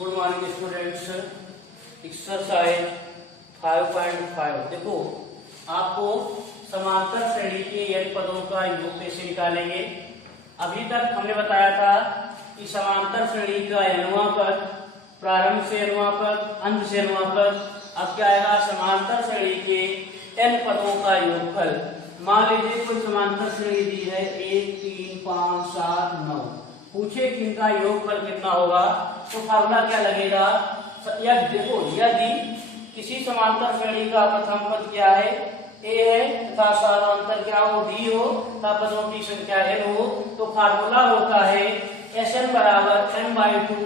Good morning students. Exercise 5.5 देखो, आपको समांतर श्रेणी के n पदों का योग कैसे निकालेंगे। अभी तक हमने बताया था कि समांतर श्रेणी का nवां पद प्रारंभ से nवां पद, अंत से nवां पद। अब क्या आएगा, समांतर श्रेणी के n पदों का योगफल। मान लीजिए कोई समांतर श्रेणी दी है 1 3 5 7 9, पूछे कि इनका योगफल कितना होगा, तो फार्मूला क्या लगेगा। या देखो, यदि किसी समांतर श्रेणी का प्रथम पद क्या है, a है तथा साधारणतर क्या हो, d हो तथा पदों की संख्या n हो, तो फार्मूला होता है Sn बराबर n/2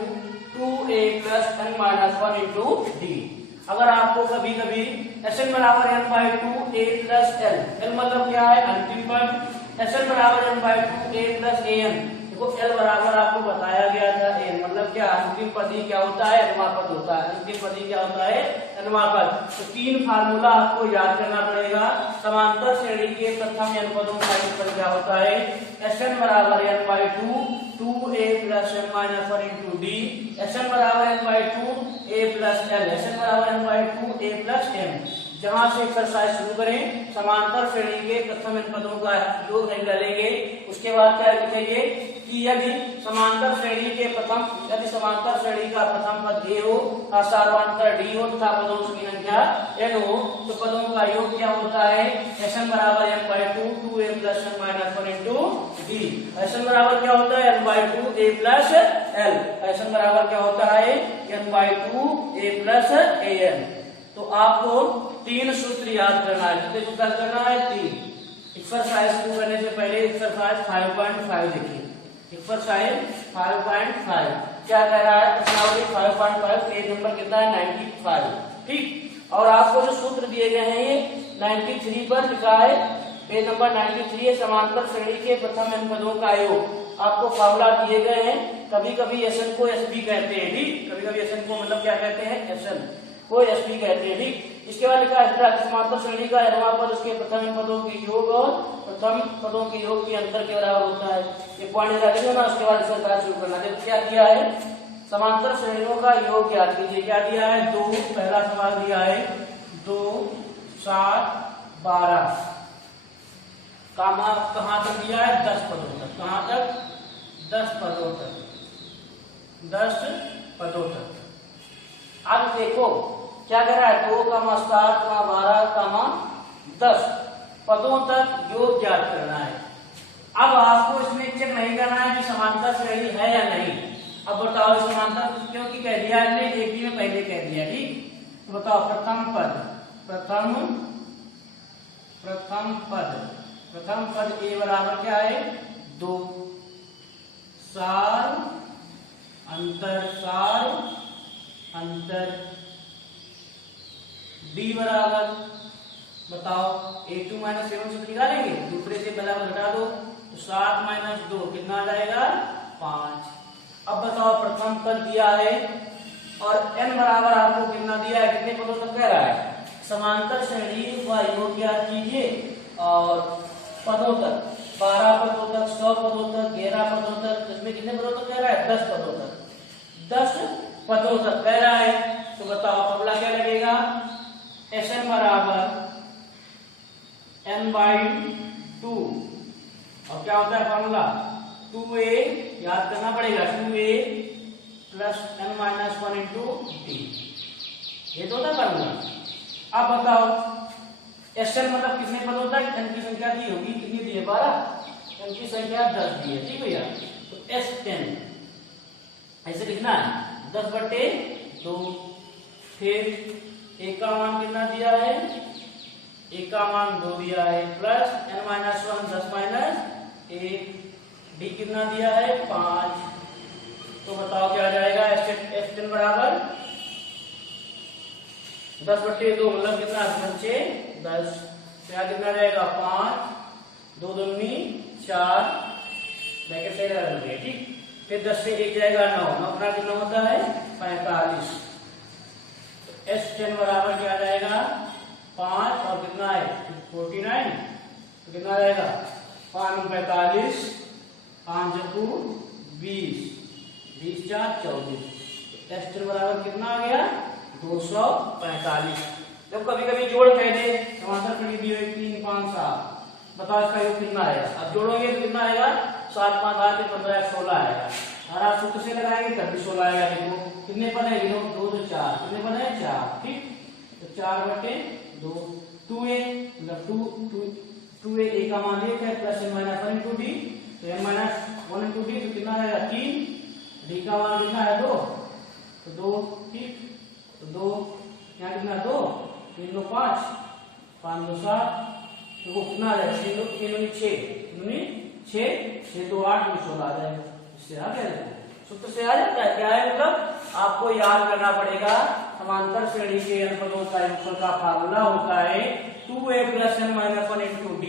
2a plus n minus 1 into d। अगर आपको कभी कभी Sn बराबर n/2 a प्लस l मतलब क्या है, अंतिम पद। Sn बराबर n/2 a प्लस an, देखो l बराबर आपको बताया गया था n मतलब क्या, अंतिम पद ही क्या होता है, nवां पद होता है। अंतिम पद ही क्या होता है, nवां पद। तो तीन फार्मूला आपको याद करना पड़ेगा। समांतर श्रेणी के प्रथम n पदों का योगफल क्या होता है, Sn बराबर n/2 2a plus n minus 1 into d। Sn बराबर n/2 a plus l, Sn बराबर n/2 a प्लस m। जहां से एक्सरसाइज शुरू करें, समांतर श्रेणी के प्रथम n पदों का योग निकालेंगे। उसके बाद क्या लिखेंगे कि यदि समांतर श्रेणी का प्रथम पद a हो, सार्वधातुक d हो तथा पदों की संख्या n हो, तो पदों का योग क्या होता है, Sn बराबर n/2 2a plus n minus 1 into d। Sn बराबर क्या होता है, n/2 a plus l। Sn बराबर क्या होता है, n/2 a प्लस an। तो आपको तीन सूत्र याद करना है। कितने सूत्र याद करना है, तीन। एक्सरसाइज शुरू करने से पहले एक्सरसाइज 5.5 देखिए। एक्सरसाइज 5.5 क्या कह रहा है, प्रश्नावली 5.5 पेज नंबर कितना है, 95। ठीक, और आपको जो सूत्र दिए गए हैं ये 93 पर लिखा है, पेज नंबर 93 है। समांतर श्रेणी के प्रथम n पदों का योग। आपको फार्मूला दिए गए हैं। कभी कभी Sn को Sp कहते हैं, ठीक, कभी कभी Sn को मतलब क्या कहते हैं, Sn को Sp कहते हैं, ठीक। इसके बाद लिखा है समांतर श्रेणी का nवां पद उसके प्रथम n पदों के योग और प्रथम पदों के योग के अंतर के बराबर होता है। ये पॉइंट लगा देना, उसके बाद एक्सरसाइज शुरू करना। देखो क्या दिया है, समांतर श्रेणियों का योग क्या कीजिए। क्या दिया है, 2, पहला सवाल दिया है 2 7 12 कहां तक दिया है, 10 पदों तक। कहां तक, 10 पदों तक, 10 पदों तक। अब देखो क्या कर रहा है, 2, 7, 12, 10 पदों तक योग ज्ञात करना है। अब आपको इसमें चेक नहीं करना है कि समांतर श्रेणी है या नहीं। अब बताओ समांतर क्योंकि कह दिया हमने, एक ही में पहले कह दिया, ठीक। तो बताओ प्रथम पद a बराबर क्या है, 2 सार अंतर d बराबर, बताओ a2 माइनस 7 से निकालेंगे, दूसरे से पहला घटा दो तो 7 माइनस 2 कितना आ जाएगा, 5। अब बताओ प्रथम पद दिया है और n बराबर आपको कितना दिया है, कितने पदों तक कह रहा है, समांतर श्रेणी का योग ज्ञात कीजिए और पदों तक, 12 पदों तक, 100 पदों तक, 11 पदों तक, इसमें कितने पदों तक कह रहा है, 10 पदों तक, 10 पदों तक कह रहा है। तो बताओ फार्मूला क्या लगेगा, Sn बराबर n/2 और क्या होता है फार्मूला, 2a, याद करना पड़ेगा, 2a plus n minus 1 into d। ये तो होता है फार्मूला। अब बताओ Sn मतलब कितने पदों तक, n की संख्या दी होगी, कितनी दी है, 12, n की संख्या 10 दी है, ठीक भैया। तो Sn ऐसे लिखना है 10/2। फिर a का मान कितना दिया है, a का मान 2 दिया है, plus n minus 1 10 minus 1, d कितना दिया है, 5। तो बताओ क्या आ जाएगा, Sn बराबर 10/2 मतलब कितना, 10, क्या कितना रहेगा, 5, 2 दूनी 4, ब्रैकेट से लगा देंगे, ठीक। फिर 10 से 1 जाएगा 9, 9 का कितना होता है, 45। Sn बराबर क्या आ जाएगा, 5 और कितना है, 49, तो कितना रहेगा, 5 45, 5 20, 20 4 24। S3 बराबर कितना आ गया 245। जब कभी कभी जोड़ कह दे समांतर श्रेणी दी हुई 3 5 7, बताओ इसका योग कितना आएगा। अब जोड़ोगे तो कितना आएगा 7 5 8 15 16 आएगा। और आप सूत्र से लगाएंगे तब भी 16 आएगा। देखो कितने पद है, गिनो 2 2 4, कितने पद है 4। ठीक, तो 4/2 2a मतलब 2a a का मान 1 है plus n minus 1 into d, तो n माइनस 1 into d तो कितना आएगा 3, d का मान कितना है 2, तो 2। ठीक, तो 2 यहाँ कितना 2 3 2 5 5 2 7, तो वो कितना आ जाएगा 3 2 6 6 2 8 16 आ जाएगा। इससे आ गया सूत्र से आ जाता है। क्या है मतलब आपको याद करना पड़ेगा समांतर श्रेणी के n पदों का योगफल का फार्मूला होता है 2a + n - 1 into d।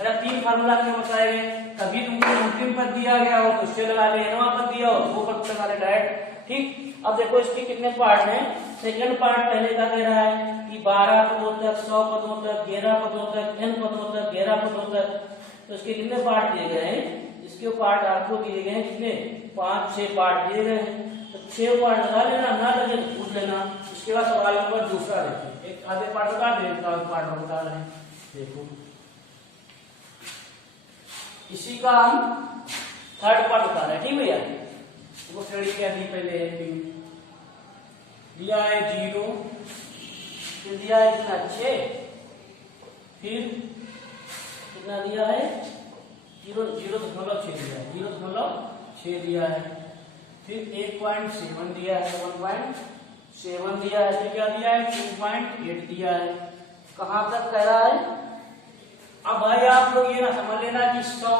अरे 3 फार्मूला क्यों बताए गए, कभी तुमको अंतिम पद दिया गया हो तो उससे लगा ले, नवा पद दिया हो वो पद लगा ले डायरेक्ट। ठीक, अब देखो इसके कितने पार्ट हैं। सेकंड पार्ट पहले का दे रहा है कि 12 पदों तक 100 पदों तक 11 पदों तक n पदों तक 11 पदों तक, तो इसके कितने पार्ट दिए गए हैं, इसके पार्ट आपको दिए गए हैं कितने 5 6 पार्ट दिए गए हैं। तो 6 पार्ट लगा लेना, ना लगे तो पूछ लेना। इसके बाद सवाल नंबर दूसरा देखो, एक आधे पार्ट बता दें पार्ट बता रहे हैं। देखो इसी का हम थर्ड पार्ट बता रहे हैं। ठीक भैया, वो श्रेणी क्या दी पहले दिया है 0, फिर दिया है कितना 6, फिर कितना दिया है 0.6 दिया है, 0.6 दिया है, फिर 1.7 दिया है, 1.7 दिया है, फिर क्या दिया है 2.8 दिया है। कहां तक कह रहा है। अब भाई आप लोग ये ना समझ लेना कि 100,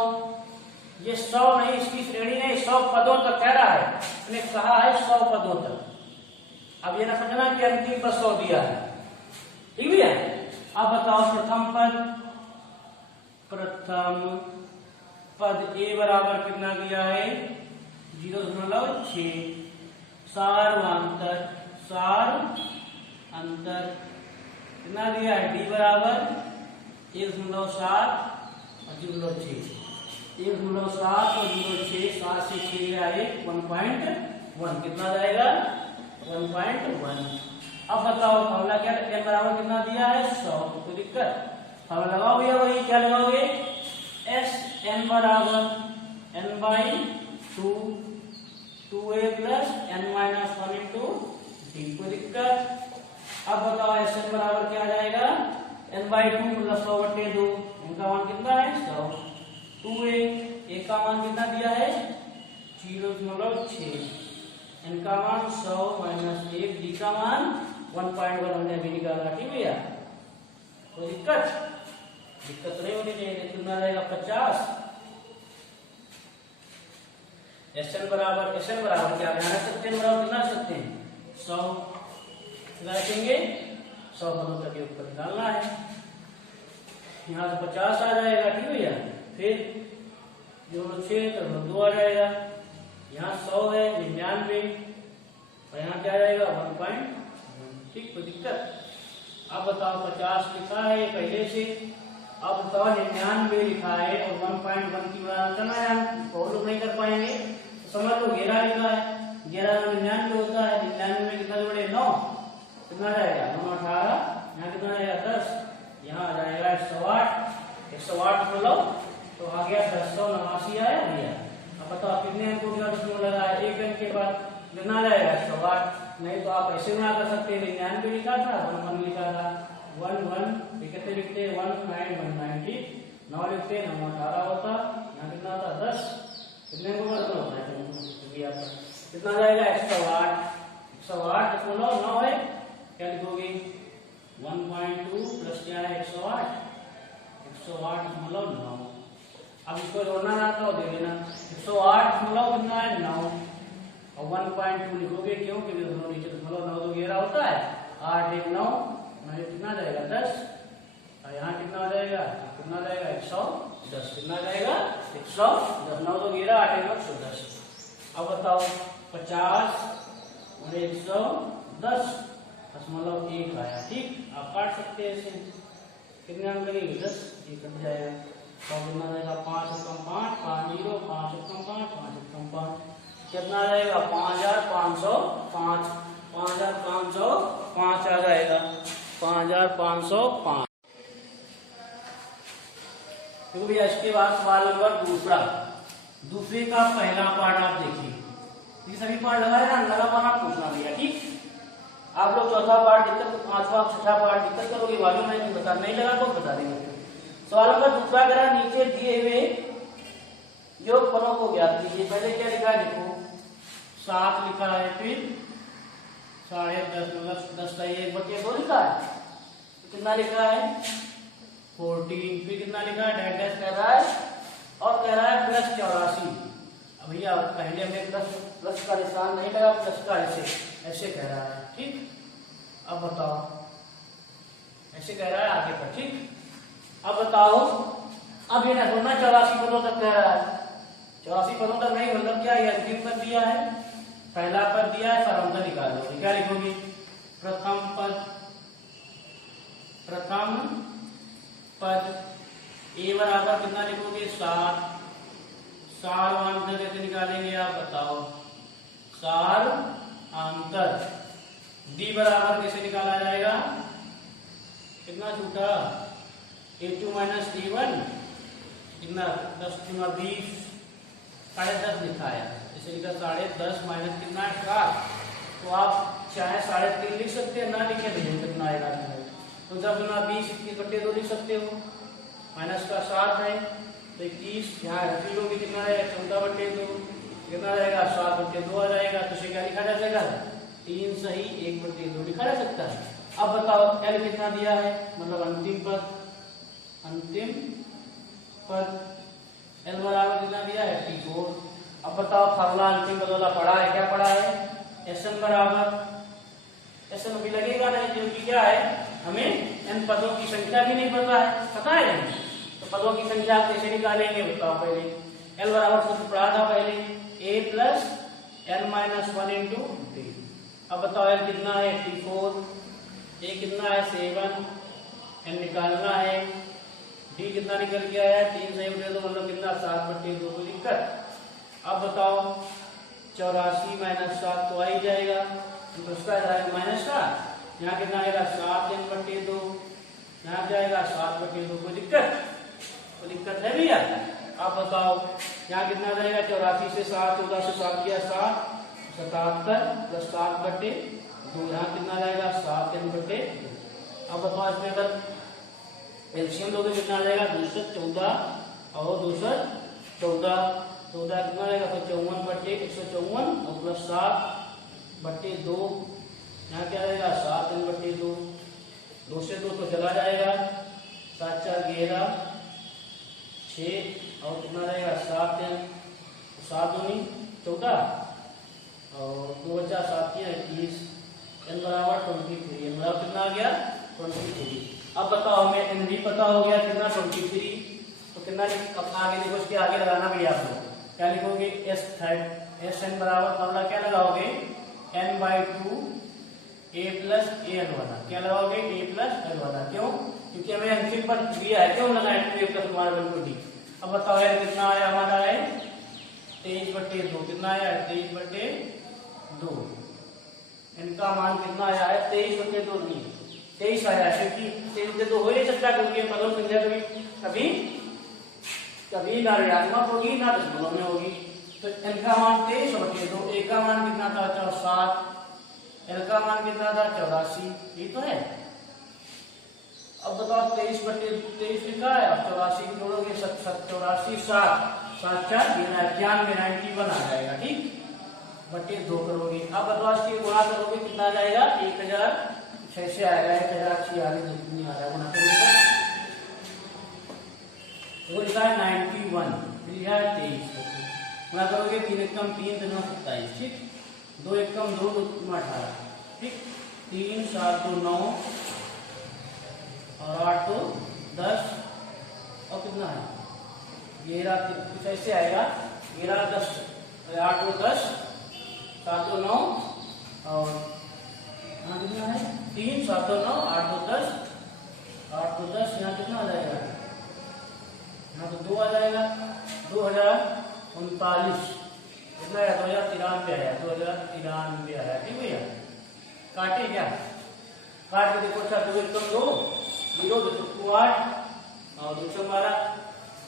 ये 100 नहीं, इसकी श्रेणी नहीं 100 पदों तक कह रहा है, उसने कहा है 100 पदों तक। अब ये ना समझना कि अंतिम पद 100 दिया है। ठीक है, अब बताओ प्रथम पद a बराबर कितना दिया है 0.6, सार अंतर कितना दिया है d बराबर 1.7 और 0.6, 1.7 और 0.6, 7 से 6 गया 1.1, कितना जाएगा 1.1। अब बताओ फार्मूला क्या n बराबर कितना दिया है 100, कोई दिक्कत, फार्मूला लगाओ भैया, वही क्या लगाओगे s n बराबर n/2 2a + n - 1 into d, कोई दिक्कत। अब बताओ s n बराबर क्या आ जाएगा n/2 + 100/2, इनका मान कितना है 100, 2a a का मान कितना दिया है 0.6, n का मान 100 - 1, d का मान 1.1 हमने अभी निकाला। ठीक भैया, कोई दिक्कत नहीं होनी चाहिए। कितना रहेगा 50। SN बराबर क्या ध्यान रख सकते हैं, बराबर कितना रख सकते हैं 100 रखेंगे, 100 पदों तक योग कर निकालना है। यहाँ से 50 आ जाएगा। ठीक भैया, फिर 0.6 तो 2 आ जाएगा, यहाँ 100 है 99 और यहाँ क्या जाएगा 1.1। ठीक, कोई दिक्कत। अब बताओ 50 लिखा है पहले से, अब बताओ 99 लिखा है और 1.1 की गणना करना है, बहुत लोग नहीं कर पाएंगे तो समझ लो 11 लिखा है, 11 में 99 होता है, 99 में कितना जोड़े 9, कितना जाएगा 9 18, यहाँ कितना जाएगा 10, यहाँ आ जाएगा 108 बोलो तो आ गया 1089 आया भैया। अब बताओ कितने अंकों का दशमलव लगा है, एक अंक के बाद कितना जाएगा 108। नहीं तो आप ऐसे ना कर सकते, 99 लिखा था 1 लिखा था 1 कितने लिखते 19190, 9 लिखते 9 18 होता, यहाँ कितना होता 10, कितने को बदलना होता है कितना जाएगा 108 है, क्या लिखोगे 1.2 प्लस क्या है 108.9। अब इसको जोड़ना ना तो दे देना 108 कितना है 9 और 1.2 लिखोगे, क्यों क्योंकि दोनों नीचे 9 तो 11 होता है, 8 1 9 कितना जाएगा 10 और यहाँ कितना हो जाएगा 110, कितना जाएगा 110, 9 तो 11 8 1 110। अब बताओ 50 और 110.1 आया। ठीक, आप काट सकते हैं इसे, कितने अंक लगेंगे 10, ये कट जाएगा, तो कितना जाएगा 5 कम 5 5 0 5 कम 5 5 कम 5, कितना आ जाएगा 5505 5 5505 आ जाएगा 5505। देखो भैया इसके बाद सवाल नंबर दूसरे का पहला पार्ट आप देखिए, ये सभी पार्ट लगाए ना, लगा पाना पूछना भैया, ठीक। आप लोग चौथा पार्ट दिक्कत, पांचवा छठा पार्ट दिक्कत करोगे, मालूम है नहीं लगा तो बता देंगे। सवाल नंबर दूसरा करा, नीचे दिए हुए योग फलों को ज्ञात कीजिए। पहले क्या लिखा है देखो, 7 लिखा है, फिर 10.5 मतलब 10 का 1/2 लिखा है, तो कितना लिखा है 14, फिर कितना लिखा है डैश कर रहा है और कह रहा है प्लस 84। अब भैया पहले हमें प्लस का निशान नहीं लगा, प्लस का ऐसे कह रहा है, ठीक। अब बताओ ऐसे कह रहा है आगे पर, ठीक। अब बताओ, अब ये ना होना 84 पदों तक कह रहा है, 84 पदों तक नहीं, मतलब क्या ये अंतिम पद दिया है, पहला पद दिया है, फॉर्मूला निकाल लो। क्या लिखोगे, प्रथम पद ए बराबर कितना लिखोगे 7, सार अंतर कैसे निकालेंगे आप बताओ, सार अंतर। डी बराबर कैसे निकाला जाएगा, कितना छूटा A2 माइनस A1, कितना 10 × 20, 10.5 लिखा है, इसे लिखा 10.5 माइनस कितना 7। तो आप चाहे 3.5 लिख सकते हैं, ना लिखे नहीं कितना आएगा, तो 10 × 20 21/2 लिख सकते हो, माइनस का 7 है तो 21, यहाँ रखी लोगे कितना रहेगा 14/2, कितना रहेगा 7/2 आ जाएगा। तो इसे क्या लिखा जा सकता है 3 सही 1/2 लिखा जा सकता है। अब बताओ L कितना दिया है, मतलब अंतिम पद L बराबर कितना दिया है T4। अब बताओ फॉर्मूला अंतिम पद वाला पढ़ा है, क्या पढ़ा है, SN बराबर, SN भी लगेगा नहीं, क्योंकि क्या है हमें n पदों की संख्या भी नहीं पता है नहीं, तो पदों की संख्या कैसे निकालेंगे बताओ। पहले L बराबर सूत्र पढ़ा था पहले, A + n - 1 × D। अब बताओ L कितना है T4, A कितना है 7, n निकालना है, D कितना निकल गया है 3 सही 2 मतलब कितना 7/2, कोई दिक्कत। अब बताओ 84 - 7 तो आ ही जाएगा, तो उसका जाएगा माइनस का, यहाँ कितना आएगा 7/2, यहाँ जाएगा 7/2, कोई दिक्कत है भैया। आप बताओ यहाँ कितना जाएगा 84 से 7, 14 से 7 किया 7, 77 + 7/2, यहाँ कितना जाएगा 7/2। अब बताओ इसमें अगर एलसीएम लोगे कितना जाएगा 214 और 214 कितना रहेगा तो 54/154 और प्लस 7/2, यहाँ क्या रहेगा 7/2, 2 से 2 तो चला जाएगा, 7 × 4 = 11, 6 और कितना रहेगा 7 7 × 2 = 14 और 2 × 7 = 21, n बराबर 23, n बराबर कितना आ गया 23। अब बताओ हमें n भी पता हो गया कितना 23, तो कितना आगे देखो, उसके आगे लगाना भी आप लोग क्या लिखोगे SN बराबर फॉर्मूला क्या लगाओगे n/2 A + AN वाला, क्या लगाओगे A + L वाला, क्यों, क्योंकि हमें अंतिम पर दिया है, क्यों लगाए A + हमारा बिल्कुल ठीक। अब बताओ यार कितना आया हमारा है 23/2, कितना आया 23/2, इनका मान कितना आया है 23/2 नहीं 23 आया है, क्योंकि 23/2 हो नहीं सकता, क्योंकि पदों संख्या कभी ना ऋणात्मक होगी ना दशमलव में होगी। तो n का मान 23/2, A का मान कितना था 7, L का मान कितना था 84, ये तो है। अब बताओ 23/23 लिखा है, अब 84 की जोड़ोगे 84 7 7 4 91 आ जाएगा, ठीक, 2 करोगे। अब बताओ इसकी गुणा करोगे कितना आ जाएगा 1006 से आएगा, 1046 नहीं आ जाएगा, वो लिखा है 91, लिखा है 23, गुणा करोगे 3 × 1 = 3, 3 × 27, ठीक, 2 × 1 = 2, 2 × 18, ठीक, 3 7 2 9 और 8 2 10 और कितना है 11, कुछ ऐसे आएगा 11 10 8 2 10 7 2 9 और यहाँ कितना है 3 7 2 9 8 2 10 8 2 10, यहाँ कितना आ जाएगा, यहाँ तो 2 आ जाएगा 2039, कितना आया 2093 आया, 2093 आया। ठीक भैया, काटे क्या, काट के देखो। अच्छा 2 1 2 0 2 2 8 और 2 12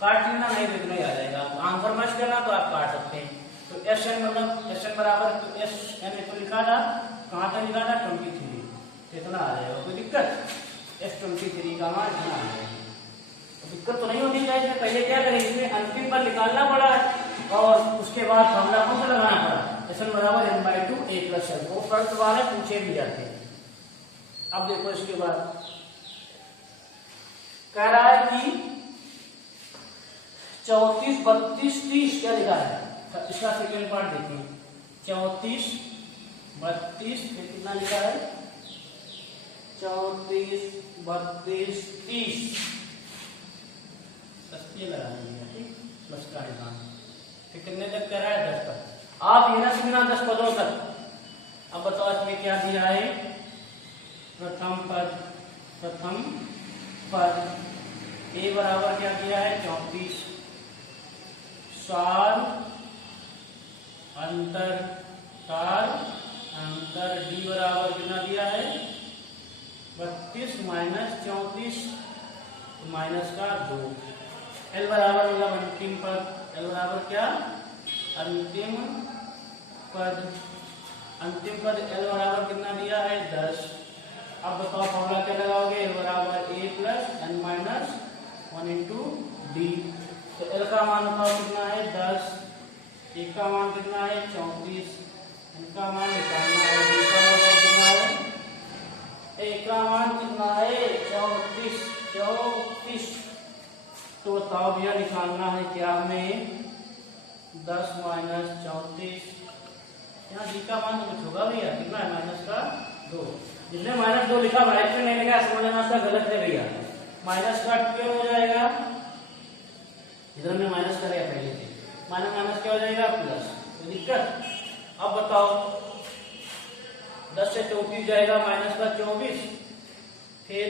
काट लेना, नहीं देखना ही आ जाएगा। आंसर मैच करना तो आप काट सकते हैं। तो एस एन मतलब एस एन बराबर, तो एस एन तो लिखा था, कहाँ तक लिखा था 23, इतना आ जाएगा। कोई दिक्कत, एस 23 का मान इतना आ जाएगा। तो दिक्कत तो नहीं होनी चाहिए। पहले क्या करें, इसमें अंतिम पर निकालना पड़ा और उसके बाद फॉर्मूला कौन सा लगाना पड़ा, एस एन बराबर n/2 a + n। वो फर्क वाले पूछे भी जाते हैं। अब देखो इसके बाद कह रहा है कि 34 32 30 क्या लिखा है, इसका सेकेंड पार्ट देखिए। 34 32 फिर कितना लिखा है, 34 32 30 ये लगा दीजिए। ठीक, प्लस का निशान। फिर कितने तक कह रहा है, 10 तक। आप ये ना सीखना 10 पदों तक। अब बताओ इसमें क्या दिया है, प्रथम पद ए बराबर क्या दिया है 34, सार अंतर डी बराबर कितना दिया है 32 माइनस 34 माइनस का 2। एल बराबर मतलब अंतिम पद, एल बराबर क्या, अंतिम पद एल बराबर कितना दिया है 10। अब बताओ फॉर्मूला क्या लगाओगे, एल बराबर A plus N minus 1 into D. तो एल का मान बताओ कितना है 10, ए का मान कितना है 34, एन का मान निकालना है, डी का मान कितना है, ए का मान कितना है 34। तो बताओ भैया निकालना है क्या हमें 10 माइनस 34, यहाँ डी का मान तो कुछ होगा भैया, कितना है माइनस का 2। जिसने -2 लिखा ब्रैकेट में नहीं लिखा समझ लेना उसका गलत है भैया। माइनस का 2 हो जाएगा, इधर हमने माइनस करेगा पहले से, माइनस माइनस क्या हो जाएगा प्लस। कोई दिक्कत। अब बताओ 10 से 34 जाएगा माइनस का 24, फिर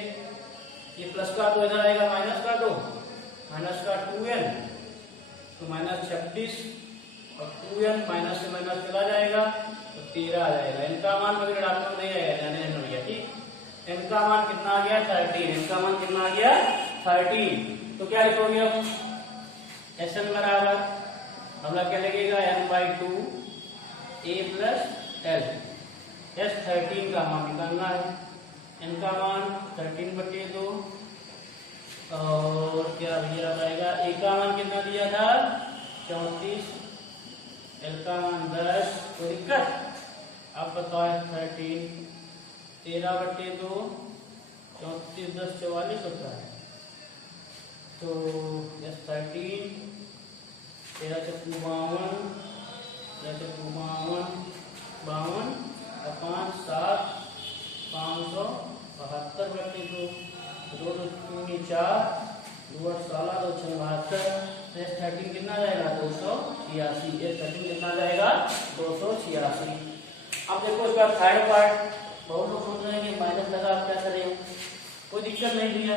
ये प्लस का 2 इधर आएगा माइनस का 2, माइनस का 2n तो माइनस 36 और 2n माइनस से माइनस चला जाएगा तो 13 आ जाएगा। इनका मान कभी ऋणात्मक नहीं आएगा, जाने देना भैया। ठीक, इनका मान कितना आ गया 13, इनका मान कितना आ गया 13। तो क्या लिखोगे अब, एस एन बराबर हमला क्या लगेगा n/2 a plus L. S 13 का मान निकालना है, n का मान 13/2 और क्या भैया आएगा, ए का मान कितना दिया था 34, एल का मान 10। कोई दिक्कत। अब बताओ 13 13/2 34 10 44 होता है। तो एस 13 13 चक्कू 52 52 5 7 572/2 2 2 4 2 16 2 72। एस 13 कितना जाएगा 286, एस 13 कितना जाएगा 286। अब देखो इसका थर्ड पार्ट, बहुत लोग सोच रहे हैं कि माइनस लगा आप क्या करें, कोई दिक्कत नहीं भैया,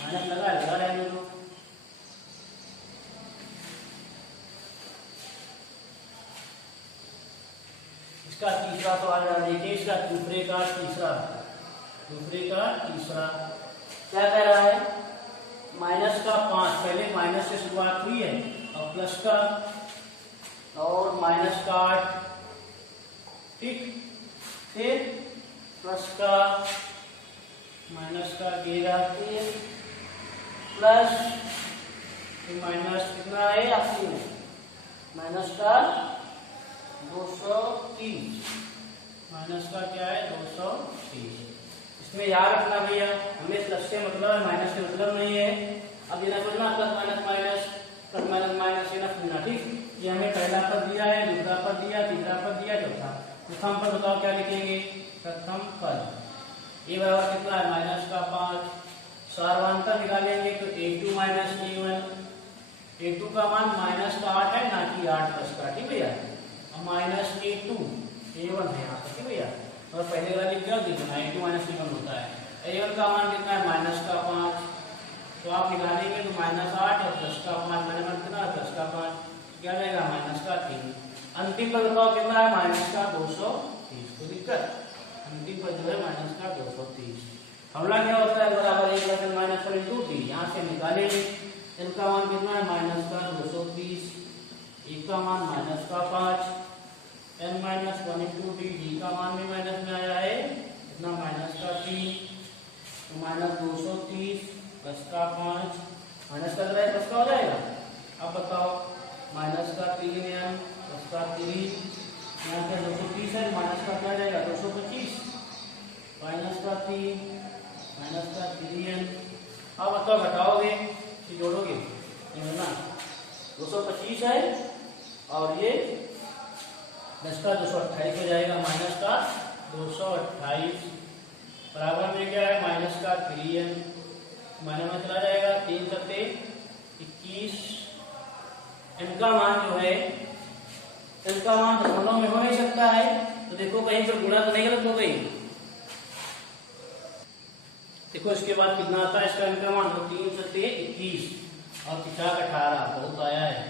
माइनस लगा रहेंगे लोग। इसका तीसरा सवाल देखिए, इसका दूसरे का तीसरा क्या कह रहा है, माइनस का 5, पहले माइनस से शुरुआत हुई है और प्लस का और माइनस का 8, ठीक, फिर प्लस का माइनस का 11 प्लस माइनस कितना है आपकी माइनस का 230, माइनस का क्या है 230। इसमें याद रखना भैया, हमें प्लस से मतलब है, माइनस से मतलब नहीं है। अब ये ना समझना प्लस माइनस माइनस ये ना समझना, ठीक। ये हमें पहला पद दिया है, दूसरा पद दिया, तीसरा पद दिया, चौथा। प्रथम पद बताओ क्या लिखेंगे, प्रथम पद ए बराबर कितना है माइनस का 5, सार्वंतर निकालेंगे तो a2 माइनस a1, a2 का मान माइनस का 8 है ना कि 8 प्लस का, ठीक भैया, माइनस a2 a1 है यहाँ पर, ठीक भैया, और पहले वाला लिख दिया देखना a2 माइनस a1 होता है। a1 का मान कितना है माइनस का 5, तो आप निकालेंगे तो -8 और प्लस का 5 मैंने कितना प्लस का 5 क्या जाएगा -3। अंतिम पद बताओ कितना है, माइनस का 230। कोई दिक्कत? अंतिम पद जो है माइनस का 230। फॉर्मूला क्या होता है, बराबर 1 प्लस माइनस 1 इंटू टी। यहाँ से निकालेंगे n का मान कितना है, माइनस का 230, e का मान माइनस का 5, n minus 1 into D, D का मान भी माइनस में आया है, इतना माइनस का 3, तो माइनस 230 प्लस का 5, माइनस का प्लस का हो जाएगा। अब बताओ, माइनस का 3n प्लस का 3, यहाँ पे 230 है, माइनस का क्या जाएगा 225, माइनस का 3 माइनस का 3n। अब बताओ घटाओगे कि जोड़ोगे, ये ना 225 है और ये 10 का 228 हो जाएगा, माइनस का 228 बराबर में क्या है, माइनस का 3n, माइनस में चला जाएगा, 3 सत्ते 21। n का मान जो है, n का मान दशमलव में हो नहीं सकता है, तो देखो कहीं पर गुणा तो नहीं गलत हो गई। देखो इसके बाद कितना आता है इसका n का मान, 3 सत्ते 21 और 50 18, बहुत आया है,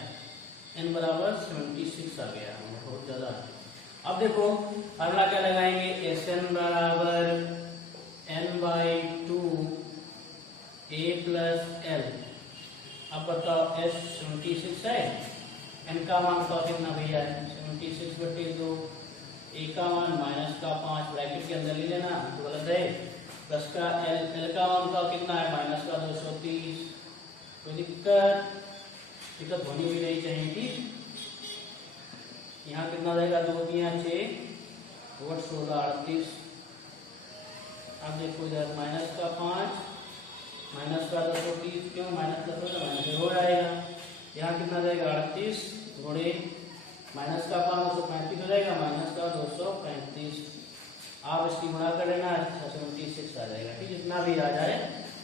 n बराबर 76 आ गया, बहुत ज्यादा। अब देखो अगला क्या लगाएंगे, Sn बराबर n/2 a प्लस l। अब बताओ s 76 है, n का मान बताओ कितना भैया है, 76/2, a का मान माइनस का 5 ब्रैकेट के अंदर ले लेना, तो गलत है, प्लस का l का मान बताओ कितना है, माइनस का 230। कोई दिक्कत होनी भी नहीं चाहिए, ठीक। यहाँ कितना रहेगा, 2 3 6 और 16 38। अब देखो इधर माइनस का 5 माइनस का 230, क्यों माइनस का माइनस हो जाएगा, यहाँ कितना रहेगा 38 गुणे माइनस का 5 235 हो जाएगा, माइनस का 235। आप इसकी गुणा कर लेना, 76 आ जाएगा, ठीक। जितना भी आ जाए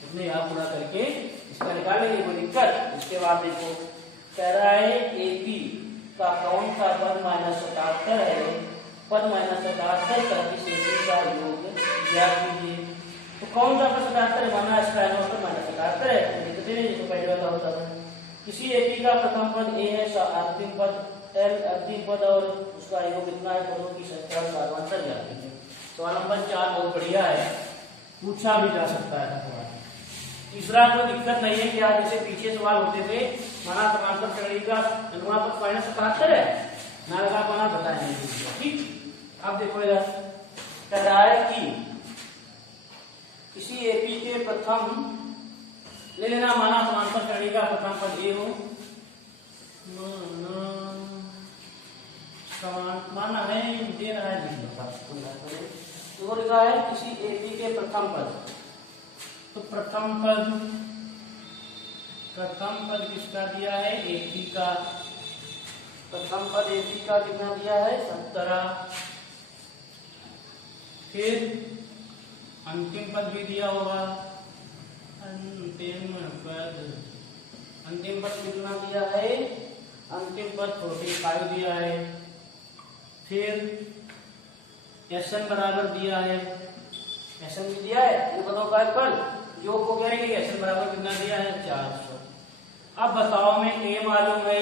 उतने आप गुणा करके इसका निकाल लेंगे, कोई दिक्कत। इसके बाद देखो कह रहा है AP का कौन सा पद माइनस 77 है, पद माइनस 77 का किस AP का योग ज्ञात कीजिए। तो कौन सा पद 77 है, माना इसका है माइनस 77 है, दिक्कत नहीं, जो पहले वाला होता था। किसी AP का प्रथम पद A है, अंतिम पद L, अंतिम पद और उसका योग कितना है, पदों की संख्या का आंसर ज्ञात कीजिए। सवाल नंबर 4 बहुत बढ़िया है, पूछा भी जा सकता है सवाल। तीसरा कोई दिक्कत नहीं है कि आप जैसे पीछे सवाल होते थे, माना समांतर श्रेणी का अनुमान पद माइनस 77 है, ना लगा पाना बताएंगे, ठीक। अब देखो इधर कह रहा है कि किसी AP के प्रथम ले लेना, माना समांतर श्रेणी का प्रथम पद A हो, माना है दे रहा है, तो लिखा है किसी AP के प्रथम पद। तो प्रथम पद किसका दिया है, AP का। प्रथम पद AP का कितना दिया है, 17। फिर अंतिम पद भी दिया होगा, अंतिम पद कितना दिया है, अंतिम पद 45 दिया है। फिर Sn बराबर दिया है, Sn भी दिया है, ये बताओ काय पर योग को कह रहे हैं, Sn बराबर कितना दिया है, 400। अब बताओ में A मालूम है,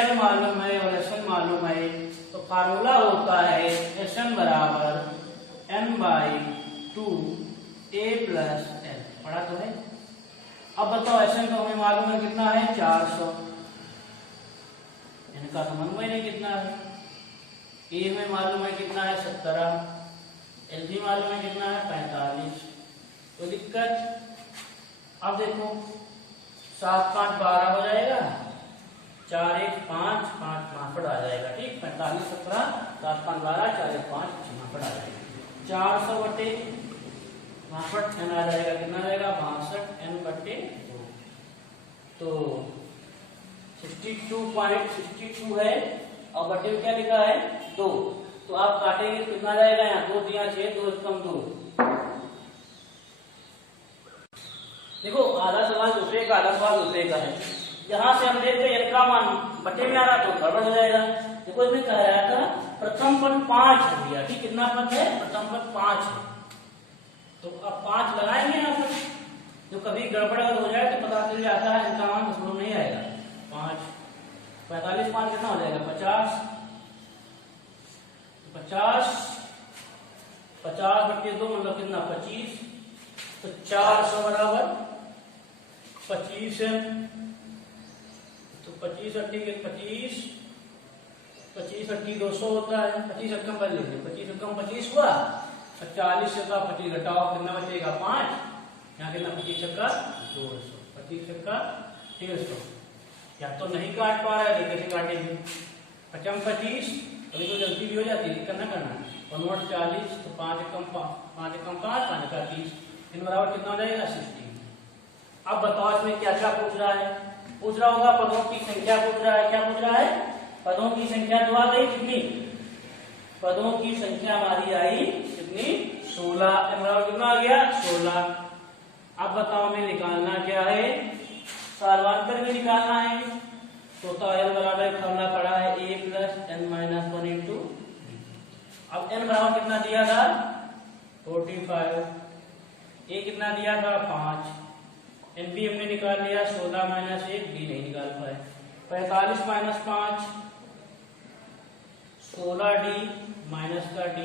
L मालूम है और Sn मालूम है, तो फार्मूला होता है Sn बराबर n/2 a प्लस l, पढ़ा तो है। अब बताओ Sn तो हमें मालूम है कितना है, 400, इनका तो मन में नहीं कितना है। A में मालूम है कितना है, 17, L भी मालूम है कितना है, 45। तो दिक्कत, अब देखो 7 5 12 हो जाएगा, 4 1 5 5 5 आ जाएगा, ठीक। 45 17 7 5 12 4 1 5 5 आ जाएगा, 400 बटे 62 n आ जाएगा, कितना रहेगा 62 n/2। तो 62.62 है और बटे में क्या लिखा है, 2। तो आप काटेंगे तो कितना जाएगा, यहाँ 2 दिया 6, 2 कम 2। देखो आधा सवाल दूसरे का, आधा सवाल दूसरे का है। जहां से हम देख रहे n का मान बटे में आ रहा तो गड़बड़ हो जाएगा। देखो इसमें कह रहा था प्रथम पद 5 है भैया, ठीक। कितना पद है, प्रथम पद 5 है, तो अब 5 लगाएंगे यहाँ पर, जो कभी गड़बड़ अगर हो जाए तो पता चल जाता है इनका मान दशमलव नहीं आएगा। 5 45 5 कितना हो जाएगा, 50। 50, 50/2 मतलब कितना 25, तो 400 बराबर 25 है। तो 25 × 25, 25 × 200 होता है। 25 रकम बन लीजिए, 25 रकम 25 हुआ, 40 से 25 घटाओ कितना बचेगा 5, यहाँ कितना 25 का 200, 25 का 150। या तो नहीं काट पा रहा है तो कैसे काटेंगे, 25 25, कभी तो गलती भी हो जाती है, करना 1 40, तो 5 एकम 5 एकम 5, 5 का 30, इन बराबर कितना हो जाएगा 60। अब बताओ इसमें क्या क्या पूछ रहा है, पूछ रहा होगा पदों की संख्या पूछ रहा है। क्या पूछ रहा है, पदों की संख्या जो आ गई कितनी, पदों की संख्या हमारी आई कितनी 16, इन बराबर कितना आ गया 16। अब बताओ हमें निकालना क्या है, सार्वंतर में निकालना है। तो n बराबर फॉर्मूला पड़ा है a + n - 1 × b। अब n बराबर कितना दिया था 45, a कितना दिया था 5, n भी हमने निकाल लिया 16 - 1, b नहीं निकाल पाए। 45 - 5 16d माइनस का d,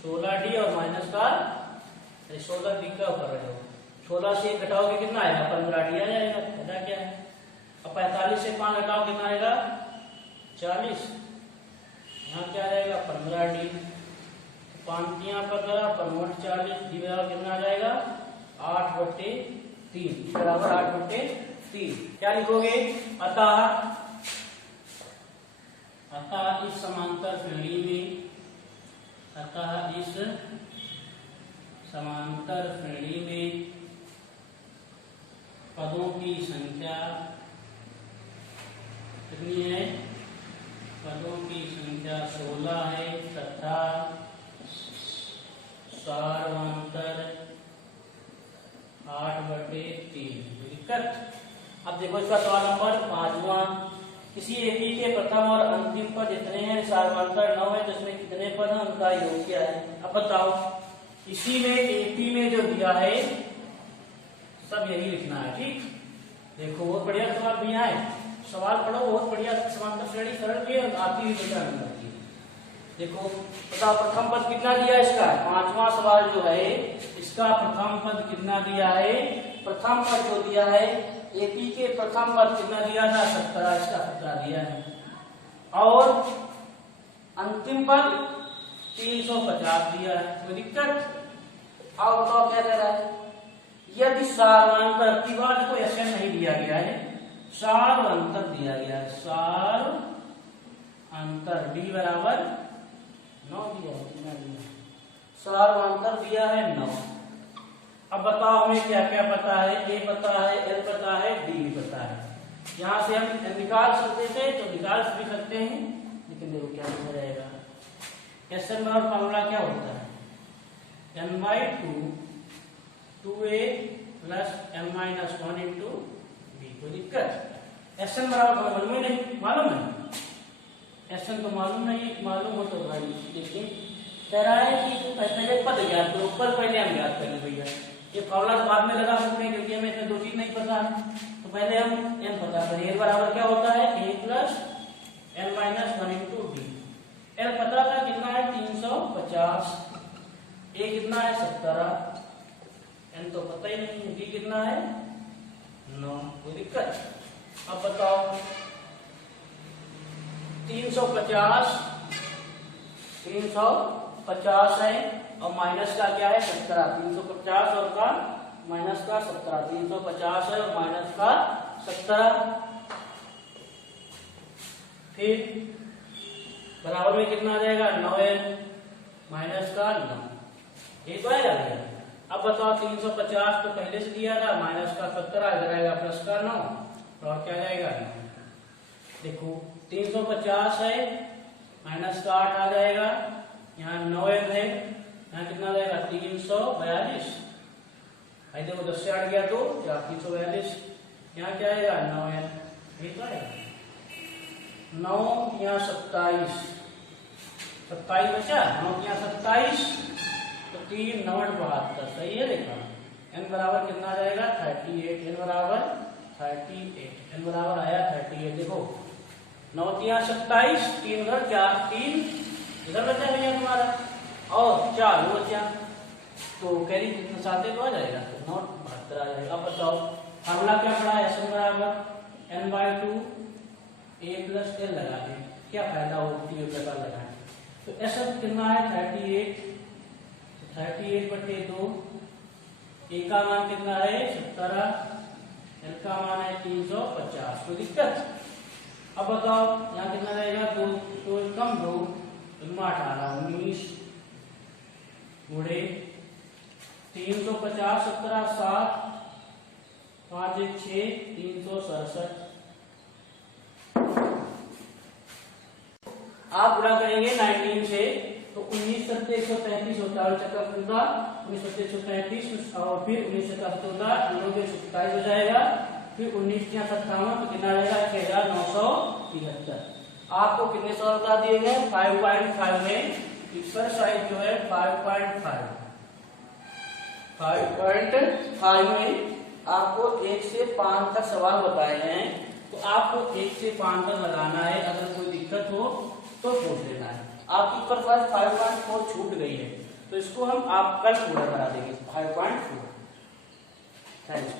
16d और माइनस का 16d का कर रहे हो, 16 से 1 घटाओगे कितना आएगा 15d आ जाएगा, पता क्या है। अब 45 से 5 घटाओ कितना आएगा 40, यहाँ क्या आ जाएगा 15d, 5 यहाँ पर करा 40, d बराबर कितना आ जाएगा 8/3, बराबर 8/3। क्या लिखोगे, अतः इस समांतर श्रेणी में, अतः इस समांतर श्रेणी में पदों की संख्या कितनी है, पदों की संख्या 16 है तथा सार्वंतर 8/3। दिक्कत, अब देखो इसका सवाल नंबर 5वां, किसी एपी के प्रथम और अंतिम पद इतने हैं, सार्वंतर 9 है, जिसमें कितने पद हैं उनका योग क्या है। अब बताओ इसी में एपी में जो दिया है सब यही लिखना है, ठीक। देखो बहुत बढ़िया सवाल भी है, सवाल पढ़ो बहुत बढ़िया, समांतर श्रेणी सरल भी है, आती हुई बेटा नहीं आती है। देखो बताओ प्रथम पद कितना दिया इसका, 5वां सवाल जो है इसका प्रथम पद कितना दिया है, प्रथम पद जो दिया है एपी के प्रथम पद कितना दिया था 17, इसका 17 दिया है, और अंतिम पद 350 दिया है। कोई दिक्कत, आओ बताओ क्या कह रहा है, यदि सार्वंतर की बात को ऐसे नहीं दिया गया है, सार्वंतर दिया गया है, सार्वंतर d बराबर 9 दिया है, सार्वंतर दिया है 9। अब बताओ हमें क्या क्या पता है, a पता है, l पता है, d भी पता है। यहाँ से हम निकाल सकते थे तो निकाल भी सकते हैं, लेकिन देखो क्या लिखा जाएगा, SN बराबर फॉर्मूला क्या होता है n/2 2a + n - 1 × b। कोई दिक्कत, SN बराबर मालूम नहीं, मालूम है SN तो मालूम नहीं, मालूम हो तो भाई देखिए कह रहा है कि पहले पद ज्ञात करो, ऊपर पहले हम ज्ञात करें भैया, ये फॉर्मूला बाद में लगा सकते हैं क्योंकि हमें इसमें दो चीज नहीं पता है, तो पहले हम n पता करें। n बराबर क्या होता है a + n - 1 × b। l पता था कितना है 350, a कितना है 17, n तो पता ही नहीं है, b कितना है 9। कोई दिक्कत, अब बताओ 350 है और माइनस का क्या है 17, 350 और का माइनस का 17, 350 है और माइनस का 17, फिर बराबर में कितना आ जाएगा 9n माइनस का 9, ये तो आएगा। अब बताओ 350 तो पहले से दिया था, माइनस का 17, इधर आएगा प्लस का 9, और क्या जाएगा 9। देखो 350 है, माइनस का 8 आ जाएगा, यहाँ 9n है, यहाँ कितना जाएगा 342, भाई देखो 10 से 8 गया तो 342, यहाँ क्या आएगा 9n, ये तो आएगा 9, यहाँ 27 बचा, 9 यहाँ 27, तो 3 9 72, सही है। देखा n बराबर कितना आ जाएगा 38, n बराबर 38, n बराबर आया 38। देखो 9 यहाँ 27, 3 उधर 4, 3 इधर बचा भैया तुम्हारा, और 4 बचा, तो कैरी कितना 7 तो आ जाएगा, तो नॉट 72 आ जाएगा। अब बताओ फार्मूला क्या पड़ा है, Sn बराबर n/2 a + l लगा दें, क्या फायदा होती है प्रकार लगाने। तो Sn कितना है 38, 38/2, a का मान कितना है 17, l का मान है 350, कोई दिक्कत। अब बताओ यहाँ कितना रहेगा 2, तो कम 2, 18, 19 गुणे 350, 17, 7, 5, 6, 367। आप गुणा करेंगे 19 से, तो 19 सत्ते 133 होता है, चक्कर पूरा 19 सत्ते 133, और फिर 19 सत्ता 27 हो जाएगा, फिर 19 या 57, तो कितना रहेगा 1973। आपको कितने सवाल बता दिए गए 5.5 में, एक्सरसाइज जो है 5.5 में आपको 1 से 5 तक सवाल बताए हैं, तो आपको 1 से 5 तक लगाना है। अगर कोई दिक्कत हो तो पूछ लेना है। आपकी ऊपर 5.4 छूट गई है, तो इसको हम आप कल पूरा करा देंगे 5.4। थैंक्स।